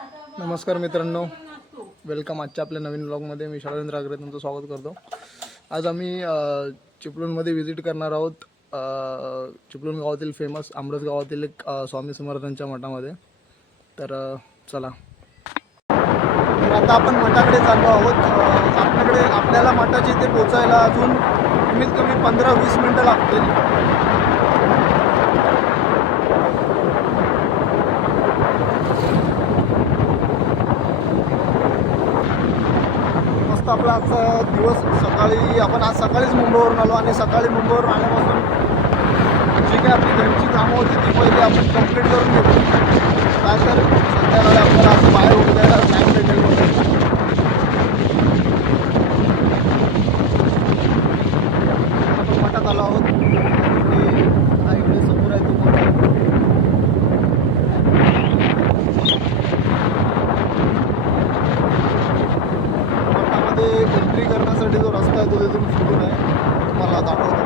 नमस्कार मित्रांनो, वेलकम आजच्या आपल्या नवीन ब्लॉगमध्ये. मी शैलेंद्र आगरे तुमचं स्वागत करतो. आज आम्ही चिपळूणमध्ये व्हिजिट करणार आहोत. चिपळूण गावातील फेमस आमरस गावातील एक स्वामी समर्थांच्या मठामध्ये. तर चला, तर आता आपण मठाकडे चाललो आहोत. आपल्याला मठाच्या इथे पोचायला अजून कमीत कमी 15-20 मिनटं लागतील. आपला आजचा दिवस आपण आज सकाळीच मुंबईवरून आलो आणि सकाळी मुंबईवरून आल्यापासून जी काही आपली घरची कामं होती ती पहिले आपण कंप्लीट करून घेतो. काय तर संध्याकाळी आपल्याला असं बाहेर उभं जायला टाईम भेटेल वगैरे. आपण मठात आलो आहोत. इकडे समोर आहे तो मठ. एंट्री करण्यासाठी जो रस्ता आहे तो तिथून फिरून आहे, तुम्हाला दाखवतो.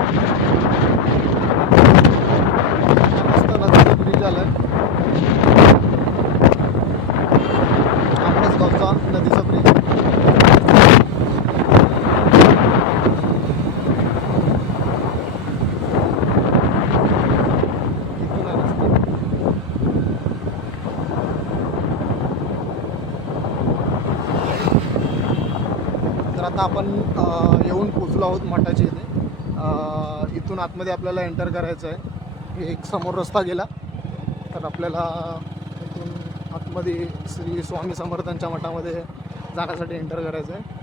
मस्त नदीचा ब्रिज आला आहे, आमरस गावचा नदीचा ब्रिज. इथून आहे रस्ता. तर आता आपण येऊन पोचलो आहोत मठाच्या इथे. इथून आतमध्ये आपल्याला एंटर करायचं आहे. एक समोर रस्ता गेला तर आपल्याला इथून आतमध्ये श्री स्वामी समर्थांच्या मठामध्ये जाण्यासाठी एंटर करायचं आहे.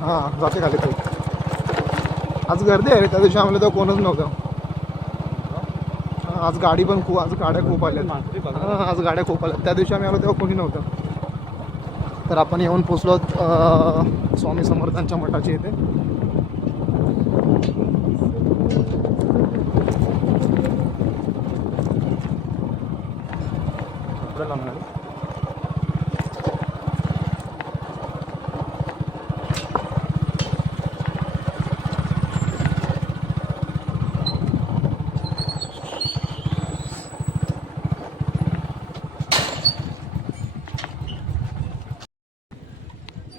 हां, जाते खाली तरी. आज गर्दी आहे. त्या दिवशी आम्हाला तेव्हा कोणच नव्हतं. आज गाडी पण खूप, आज गाड्या खूप आल्या. आज गाड्या खूप आल्या. त्या दिवशी आम्ही आलो तेव्हा कोणी नव्हतं. तर आपण येऊन पोचलो स्वामी समर्थांच्या मठाच्या इथे.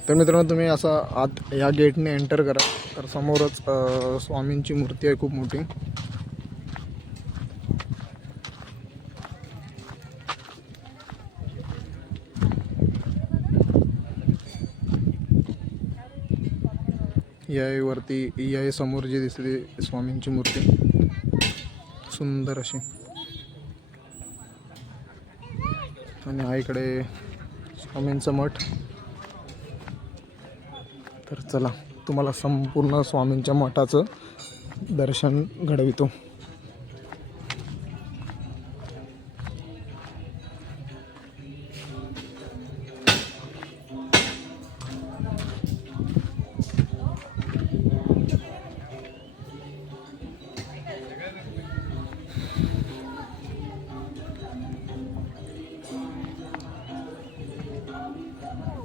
तर मित्रांनो, तुम्ही असं आत या गेटने एंटर करा तर समोरच स्वामींची मूर्ती आहे खूप मोठी. या वरती या समोर जी दिसते स्वामींची मूर्ती सुंदर अशी. आणि हा इकडे स्वामींचा मठ. तर चला, तुम्हाला संपूर्ण स्वामींच्या मठाचं दर्शन घडवितो.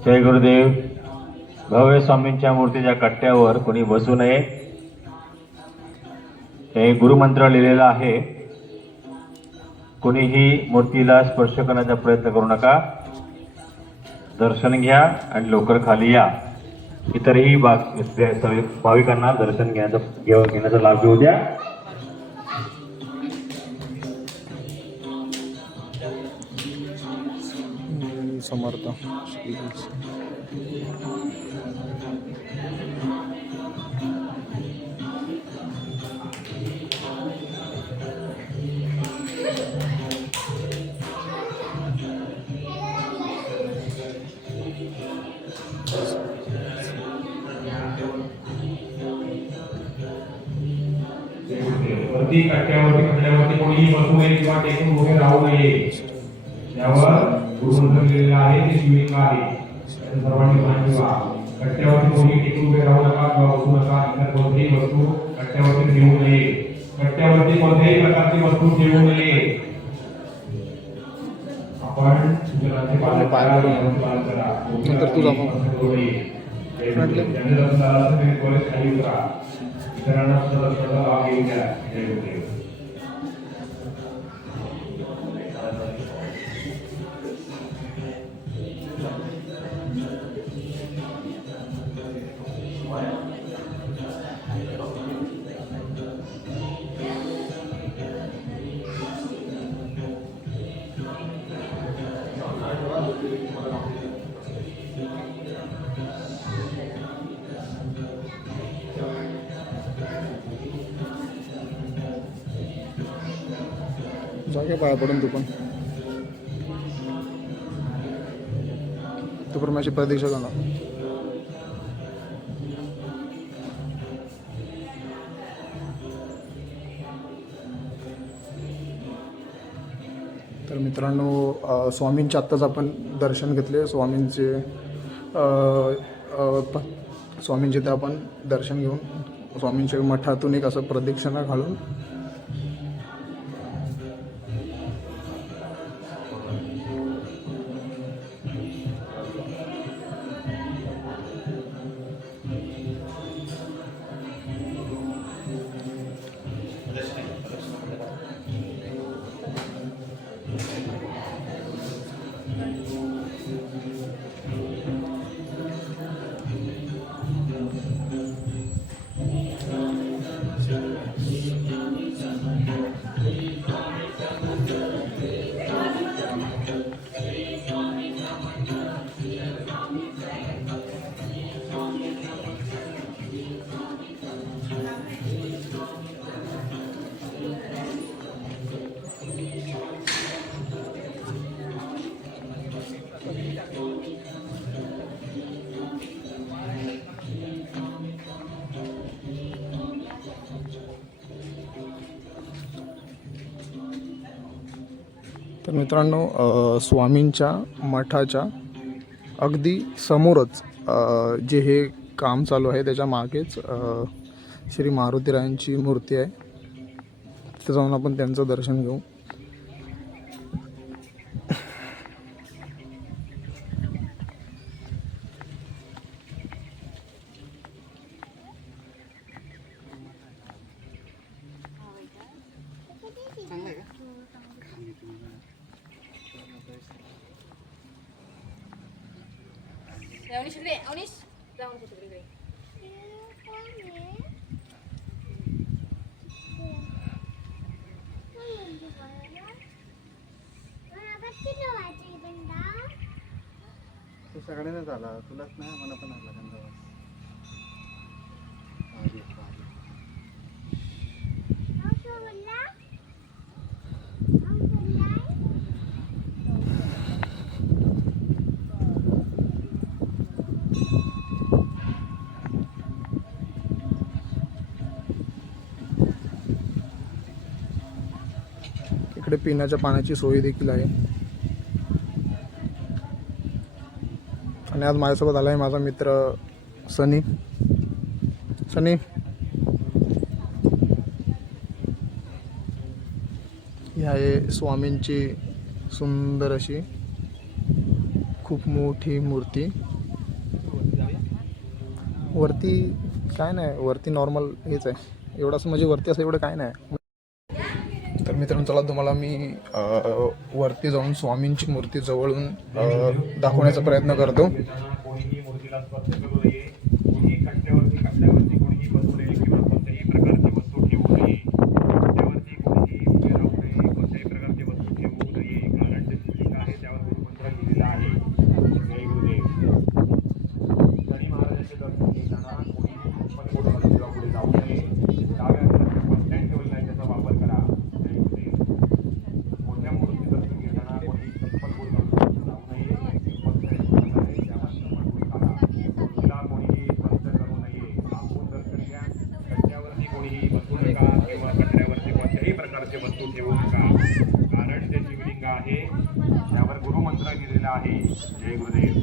जय गुरुदेव. भव्य स्वामींच्या मूर्तीच्या कट्ट्यावर कोणी बसू नये हे गुरुमंत्र लिहिलेला आहे. कोणीही मूर्तीला स्पर्श करण्याचा प्रयत्न करू नका. दर्शन घ्या आणि लवकर खाली या. इतरही भाविकांना दर्शन घेण्याचा लाभ घेऊ द्या. समर्थ वरती कट्ट्यावरती कट्ट्यावरती कोणीही बसू नये किंवा टेकून उभे राहू नये. त्यावर गुरुमंत्र लिहिलेला आहे, ते शिवलिंग आहे. सर्वांनी ध्यान ठेवा. कट्ट्यावरती कोणी टेकून उभे राहू नका किंवा बसू नका. इतर कोणतीही वस्तू कट्ट्यावरती घेऊ नये. कट्ट्या कट्ट्यावरती कोणत्याही प्रकारची वस्तू ठेवू नये. आपण सूचनांचे पालन करा, नियमांचे पालन करा. नंतर तू जाऊ. ज्यांनी दर्शन झालं असेल त्यांनी त्वरित खाली उतरा. इतरांना सुद्धा दर्शनाचा लाभ घेऊ द्या. जय गुरुदेव. जागे पाया पडून तू पण माझी प्रतीक्षा करणार. तर मित्रांनो, स्वामींचे आत्ताच आपण दर्शन घेतले. स्वामींचे तर आपण दर्शन घेऊन स्वामींच्या मठातून एक असं प्रदक्षिणा घालून तर मित्रांनो, स्वामींच्या मठाच्या अगदी समोरच जे हे काम चालू आहे त्याच्या मागेच श्री मारुतीरायांची मूर्ती आहे. तिथे जाऊन आपण त्यांचं दर्शन घेऊ. अवनीश इकडे, अवनीश जाऊन तिकडे. तू सगळ्यांना झाला, तुलाच नाही मला पण आला गंधावास. इकडे पिण्याच्या पाण्याची सोय देखील आहे. आणि आज माझ्यासोबत आला आहे माझा मित्र सनी. ही आहे स्वामींची सुंदर अशी खूप मोठी मूर्ती. वरती काय नाही, वरती नॉर्मल हेच आहे. एवढंच म्हणजे वरती असं एवढं काय नाही. तर मित्रांनो, चला तुम्हाला मी वरती जाऊन स्वामींची मूर्ती जवळून दाखवण्याचा प्रयत्न करतो. कोणीही मूर्तीला स्पर्श करू नये. कोणीही कट्ट्यावरती कोणीही बसू नये किंवा कोणत्याही प्रकारची वस्तू ठेवू नये. कट्ट्यावरती कोणीही उभे राहू नये. कोणत्याही प्रकारची वस्तू ठेवू नये. कारण ते शिवलिंग आहे त्यावर गुरुमंत्र लिहिलेला आहे. जय गुरुदेव. शनी महाराजांचे दर्शन घेताना कोणीही पण पुढे जाऊ नये. डाव्या हाताला बसस्टँड ठेवलेला आहे त्याचा वापर करा. जय गुरुदेव. मोठ्या मूर्ती दर्शन घेताना कोणी चप्पल पुढे जाऊ नये. वस्तू ठेवू नका. कारण ते शिवलिंग आहे त्यावर गुरुमंत्र लिहिलेला आहे. जय गुरुदेव.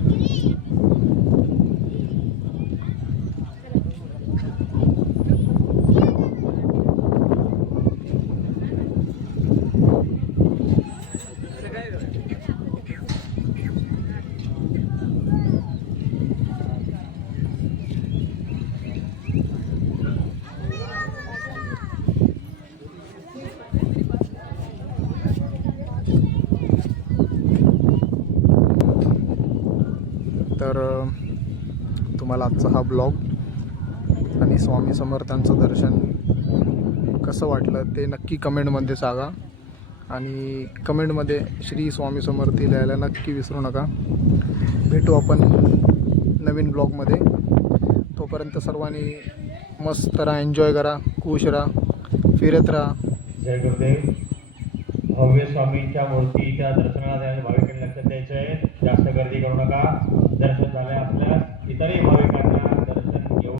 तुम्हाला आजचा हा ब्लॉग आणि स्वामी समर्थांचं दर्शन कसं वाटलं ते नक्की कमेंटमध्ये सांगा. आणि कमेंटमध्ये श्री स्वामी समर्थ लिहायला नक्की विसरू नका. भेटू आपण नवीन ब्लॉगमध्ये. तोपर्यंत सर्वांनी मस्त राहा, एन्जॉय करा, खुश राहा, फिरत राहा. जय गुरुदेव. भव्य स्वामींच्या मूर्तीच्या दर्शनाला जायला भाविकांनी लक्षात द्यायचं आहे. जास्त गर्दी करू नका. दर्शन झाले असल्यास इतरही भाविकांनी